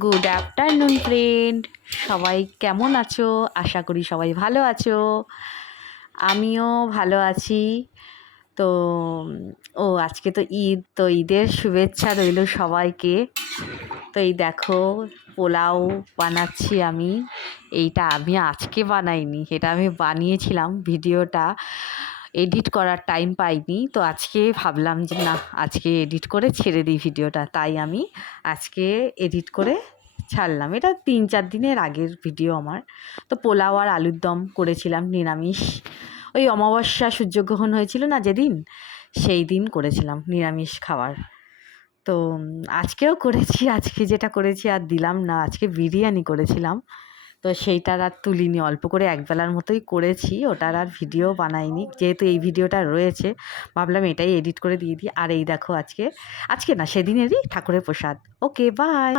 Good afternoon friend, সবাই কেমন আছো? আশা করি সবাই ভালো আছো। আমিও ভালো আছি। তো আজকে তো ঈদ, তো ঈদের শুভেচ্ছা রইল সবাইকে। তো এই দেখো, পোলাও বানাচ্ছি আমি। এইটা আমি আজকে বানাইনি, এটা আমি বানিয়েছিলাম। ভিডিওটা এডিট করার টাইম পাইনি, তো আজকে ভাবলাম যে না, আজকে এডিট করে ছেড়ে দিই ভিডিওটা। তাই আমি আজকে এডিট করে ছাড়লাম। এটা 3-4 দিনের আগের ভিডিও আমার। তো পোলাও আর আলুর দম করেছিলাম নিরামিষ। ওই অমাবস্যা সূর্যগ্রহণ হয়েছিল না যেদিন, সেই দিন করেছিলাম নিরামিষ খাবার। তো আজকেও করেছি, আজকে যেটা করেছি আর দিলাম না, আজকে বিরিয়ানি করেছিলাম। তো সেইটার আর তুলিনি, অল্প করে একবেলার মতোই করেছি, ওটার আর ভিডিও বানাইনি। যেহেতু এই ভিডিওটা রয়েছে, ভাবলাম এটাই এডিট করে দিয়ে দিই। আর এই দেখো, আজকে না, সেদিনেরই ঠাকুরের প্রসাদ। ওকে, বাই।